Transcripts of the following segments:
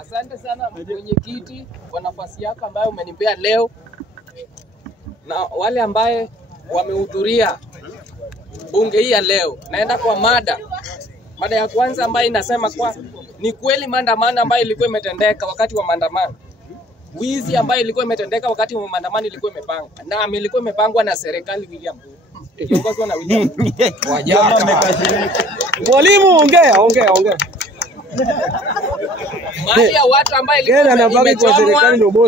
Asante sana mwenyekiti kwa nafasi yako ambayo umenipea leo, na wale ambaye wamehudhuria bunge hii ya leo. Naenda kwa mada ya kwanza ambayo inasema kwa ni kweli maandamano ambayo ilikuwa imetendeka wakati wa maandamano, wizi ambayo ilikuwa imetendeka wakati wa maandamano ilikuwa imepangwa, na ilikuwa imepangwa na serikali William Ruto, kiongozwa na William Mwalimu ongea. Mali ya watu ambayo ilikuwa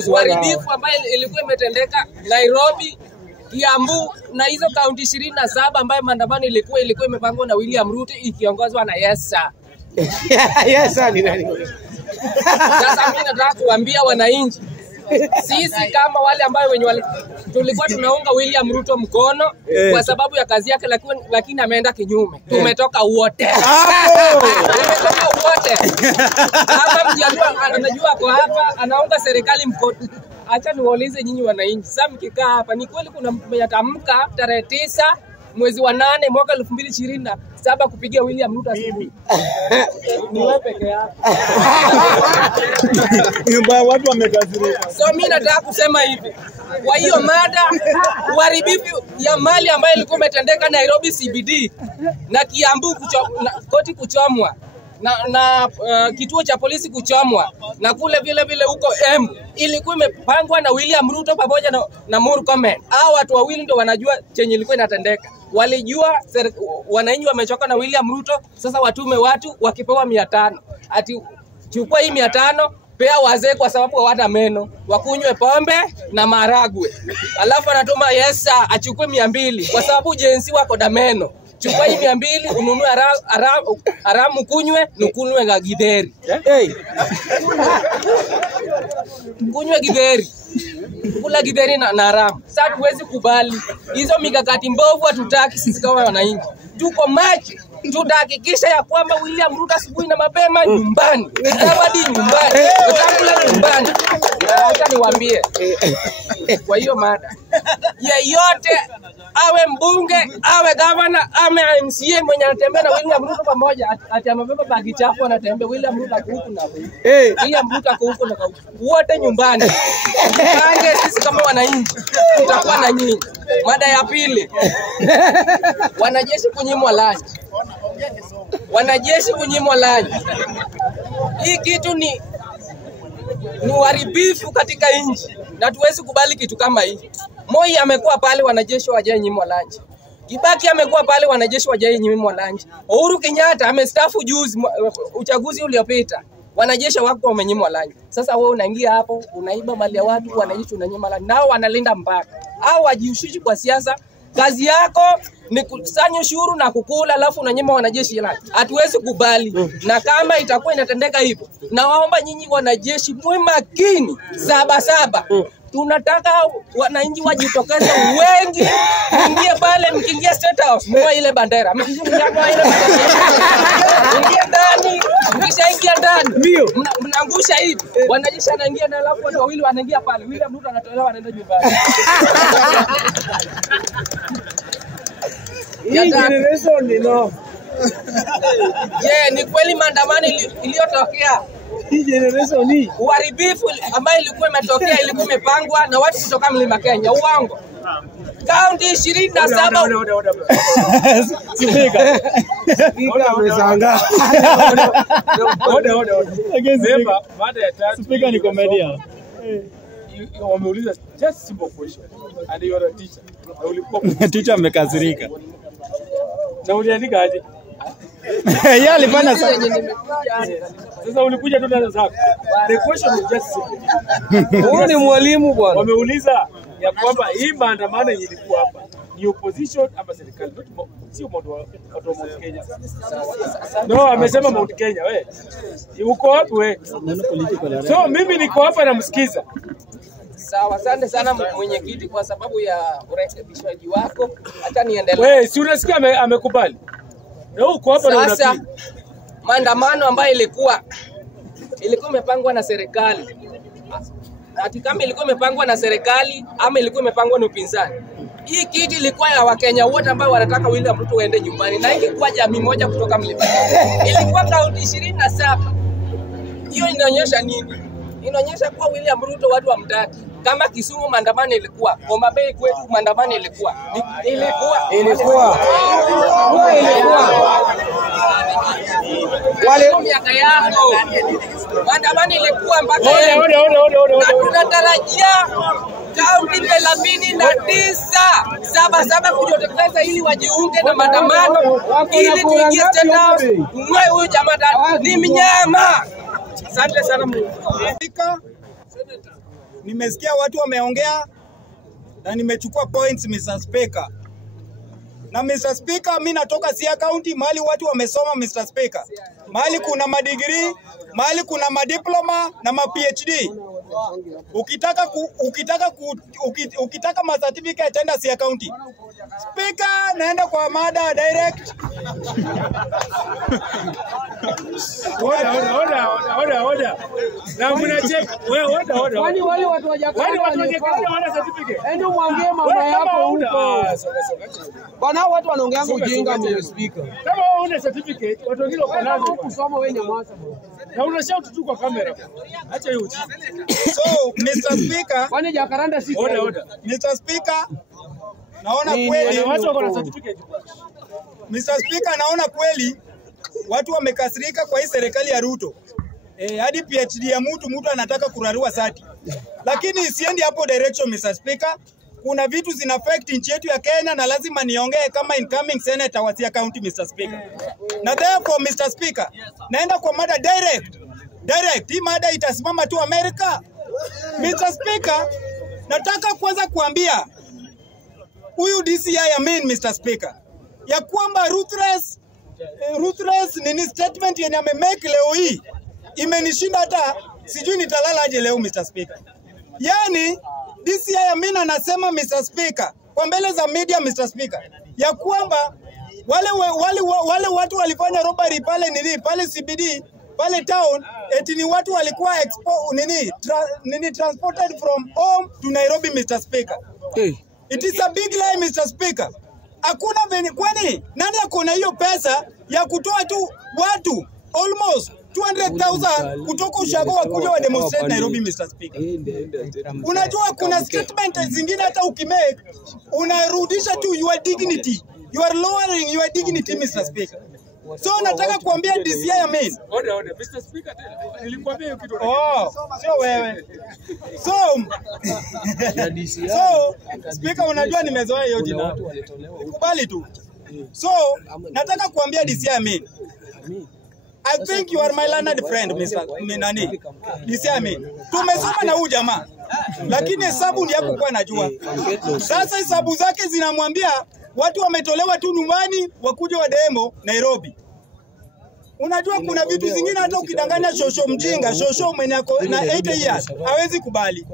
uharibifu ambayo ilikuwa imetendeka Nairobi, Kiambu na hizo kaunti 27 ambayo maandamano ilikuwa imepangwa na William Ruto ikiongozwa na Yesa. Yesa ni nani? Sasa mimi nataka kuambia wananchi, sisi kama wale ambao tulikuwa tunaunga William Ruto mkono kwa sababu ya kazi yake, lakini ameenda kinyume. Tumetoka wote. Tumetoka wote. Kama mjadua anajua kwa hapa anaunga serikali mkono. Acha niwaulize nyinyi wananchi. Sasa mkikaa hapa, ni kweli kuna mtu mtaamka tarehe 9 mwezi wa 8 mwaka 2027 kupigia William Ruto asubuhi? Ni wewe peke yako. Watu wamekasirika. So mimi nataka kusema hivi. Kwa hiyo mada uharibifu ya mali ambayo ilikuwa imetendeka Nairobi CBD na Kiambu koti kuchomwa na kituo cha polisi kuchomwa na kule vile huko ilikuwa imepangwa na William Ruto pamoja na Murkomen. Hao watu wawili ndio wanajua chenye ilikuwa inatendeka. Walijua wananchi wamechoka na William Ruto, sasa watume watu wakipewa 500. Ati chukua hii 500 pea wazee kwa sababu hawana meno, wakunywe pombe na maragwe. Alafu anatuma Yesa achukue 200 kwa sababu jensi wako na meno. Chukua hii 200 ununue haramu kunywe, nukunywe ga githeri. Kunywe githeri. Kula githeri na haramu. Sasa tuwezi kubali. Hizo mikakati mbovu hatutaki sisi kama wananchi. Tuko maji. Tutahakikisha ya kwamba William Ruto asubuhi na mapema nyumbani. Zawadi nyumbani. Utakula nyumbani. Acha niwaambie. Kwa hiyo mada, yeyote awe mbunge, awe gavana, awe MCA mwenye anatembea na William Ruto pamoja, ati amebeba bagi chafu anatembea William Ruto huku na huku. William Ruto huku na huku. Wote nyumbani. Pange sisi kama wananchi tutakuwa na nyinyi. Mada ya pili. Wanajeshi kunyimwa lunch. Wanajeshi kunyimwa lunch. Hii kitu ni uharibifu katika nchi, na tuwezi kubali kitu kama hii. Moi amekuwa pale wanajeshi wajae nyimwa lunch. Kibaki amekuwa pale wanajeshi wajae nyimwa lunch. Uhuru Kenyatta amestaafu juzi uchaguzi uliopita. Wanajeshi wako wamenyimwa lunch. Sasa wewe unaingia hapo, unaiba mali ya watu, wanajeshi unanyima lunch. Nao wanalinda mpaka. Au wajihushishi kwa siasa. Kazi yako ni kusanya ushuru na kukula, alafu unanyima wanajeshi lunch. Hatuwezi kubali. Na kama itakuwa inatendeka hivyo, nawaomba nyinyi wanajeshi mwe makini. 7-7. Tunataka wananchi wajitokeze wengi. Ingie pale, mkiingia State House, mwa ile bandera. Mkiingia ndani, mkishaingia ndani, mnaangusha hivi. Wanajeshi anaingia na alafu watu wawili wanaingia pale. William Ruto anatolewa anaenda nyumbani. Hii generation no. Ni kweli maandamano iliyotokea. Hii generation ni uharibifu ambayo ilikuwa imetokea, ilikuwa imepangwa na watu kutoka Mlima Kenya. Uongo. Kaunti 27. Spika. Spika ameshangaa. Baada ya tatu. Spika ni comedian. Wameuliza just simple question. And you are a teacher. Na ulikuwa teacher amekasirika. Na uliandika aje? Yeye alifanya sasa ulikuja tu na zako. The question is just simple. Huyu ni mwalimu bwana. Wameuliza ya kwamba hii maandamano ilikuwa hapa ni opposition ama serikali, sio watu wa Mount Kenya. No, amesema Mount Kenya wewe. Uko wapi wewe? So mimi niko hapa namsikiza. Sawa, asante sana mwenyekiti kwa sababu ya urekebishaji wako. Hata niendelee. Wewe si unasikia amekubali. Na uko hapa na unapi. Sasa maandamano ambayo ilikuwa imepangwa na serikali. Ati kama ilikuwa imepangwa na serikali ama ilikuwa imepangwa na upinzani. Hii kiti ilikuwa ya Wakenya wote ambao wanataka William Ruto waende nyumbani, na ilikuwa jamii moja kutoka Mlima Kenya. Ilikuwa kaunti 27. Hiyo inaonyesha nini? Inaonyesha kuwa William Ruto watu wamtaki. Kama Kisumu maandamano ilikuwa, Homa Bay kwetu maandamano ilikuwa. Wale miaka yako maandamano ilikuwa mpaka tunatarajia kaunti 39 saba kujitokeza ili wajiunge na maandamano ili tuingie State House. Mwe huyu jamaa ni mnyama. Asante sana Mungu. Nimesikia watu wameongea na nimechukua points Mr. Speaker. Na Mr. Speaker, mimi natoka Siaya County, mahali watu wamesoma Mr. Speaker. Mahali kuna madigrii, mahali kuna madiploma na ma PhD. Ukitaka ma certificate enda Siaya County. Speaker, naenda kwa mada direct. Oda. Na mnacheka. Wewe oda. Kwani wale watu wana certificate. Endo muongee mambo yako huko. Bwana watu wanaongea ujinga Mr. Speaker. Kama una certificate, watu wengine wako nazo kusoma wewe nyamaza. Na una shout tu kwa kamera. Acha hiyo. So, Mr. Speaker, kwani Jacaranda si oda. Mr. Speaker, naona kweli watu wako na certificate. Mr. Speaker, naona kweli watu wamekasirika kwa hii serikali ya Ruto. Hadi PhD ya mtu anataka kurarua sati. Lakini siendi hapo direction Mr. Speaker. Kuna vitu zina affect nchi yetu ya Kenya na lazima niongee kama incoming senator wa Siaya County Mr. Speaker. Na therefore Mr. Speaker, naenda kwa mada direct. Hii mada itasimama tu Amerika. Mr. Speaker, nataka kwanza kuambia huyu DCI Mr. Speaker, ya kwamba ruthless nini statement yenye amemake leo hii imenishinda, hata sijui nitalala aje leo Mr. Speaker. Yani DCI anasema Mr. Speaker kwa mbele za media Mr. Speaker, ya kwamba wale watu walifanya robbery pale CBD pale town, eti ni watu walikuwa transported from home to Nairobi Mr. Speaker. It is a big lie Mr. Speaker. Hakuna kwani nani akona hiyo pesa ya kutoa tu watu almost 200,000 kutoka ushago kuja wa demonstrate Nairobi Mr. Speaker. Unajua kuna statement zingine hata ukimake unarudisha tu your dignity. You are lowering your dignity Mr. Speaker. So nataka kuambia DCI Oda Mr. Speaker, nilikwambia hiyo kitu. Sio wewe. So Speaker, unajua nimezoea hiyo jina. Kubali tu. So nataka kuambia DCI I think you are my learned friend Mr. DCI tumesoma na huyu jamaa. Lakini hesabu ni yako kwa najua. Sasa hesabu zake zinamwambia watu wametolewa tu nyumbani wakuja wa demo Nairobi. Unajua kuna vitu zingine hata ukidanganya shosho mwenye ako na 80 years hawezi kubali.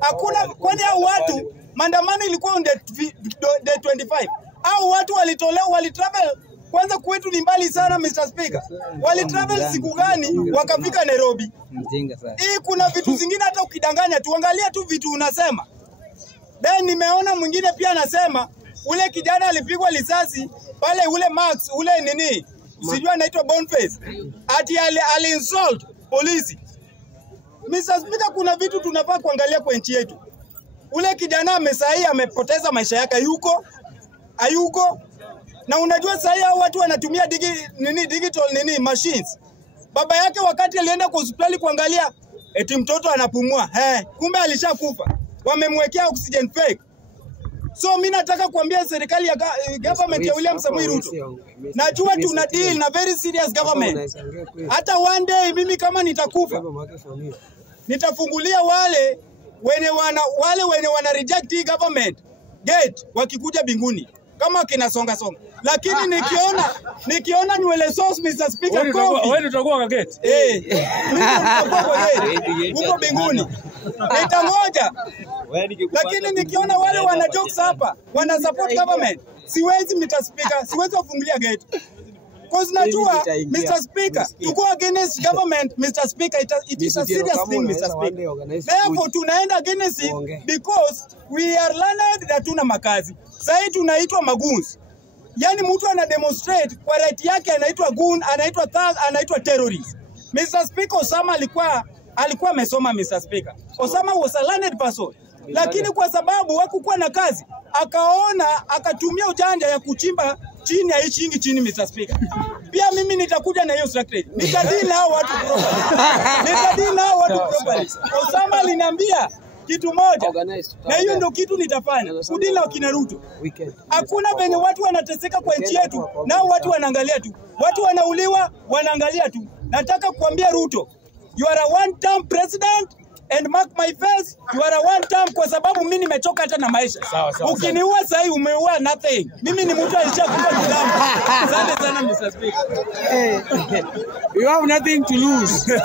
Hakuna kwani hao watu maandamano ilikuwa on the 25. Hao watu walitolewa walitravel kwanza kwetu ni mbali sana Mr. Speaker. Walitravel siku gani wakafika Nairobi? Hii kuna vitu zingine hata ukidanganya tuangalia tu vitu unasema. Then nimeona mwingine pia anasema ule kijana alipigwa risasi pale ule Max ule sijui anaitwa Boniface ati alinsult polisi. Mr. Speaker, kuna vitu tunafaa kuangalia kwa nchi yetu. Ule kijana amepoteza maisha yake hayuko. Na unajua sasa hao watu wanatumia digital machines. Baba yake wakati alienda kwa hospitali kuangalia eti mtoto anapumua. Kumbe alishakufa. Wamemwekea oxygen fake. So mimi nataka kuambia serikali ya government ya William Samoei Ruto. Najua tuna deal na very serious government. Hata one day mimi kama nitakufa, nitafungulia wale wenye wana reject hii government gate wakikuja binguni kama kina songa. Lakini nikiona nywele sauce Mr. Speaker wewe utakuwa kwa gate. Huko binguni. Nitangoja. Lakini nikiona wale wana jokes hapa, wana support government, siwezi Mr. Speaker, siwezi kufungulia gate. Because najua, Mr. Speaker, to go against government, Mr. Speaker, it is a serious thing, Mr. Speaker. Therefore, tunaenda against it because we are learned na tuna makazi. Sasa tunaitwa magoons. Yani mtu ana demonstrate kwa right yake anaitwa goon, anaitwa thug, anaitwa terrorist. Mr. Speaker, Osama alikuwa amesoma, Mr. Speaker. Osama was a learned person. Lakini kwa sababu hakukuwa na kazi, akatumia ujanja ya kuchimba chini ya hii chini, Mr. Speaker. Pia mimi nitakuja na hiyo strategy. Nitadili hao watu properly. Osama aliniambia kitu moja. Na hiyo ndio kitu nitafanya. Kudili na kina Ruto. Hakuna venye watu wanateseka kwa nchi yetu, nao watu wanaangalia tu. Watu wanauliwa, wanaangalia tu. Nataka kuambia Ruto, you are a one-term president. And mark my face, you are a one term kwa sababu mimi nimechoka hata na maisha. Ukiniua sasa hivi umeua nothing. Mimi ni mtu alishakufa kitambo. Asante sana Mr. Speaker. You have nothing to lose.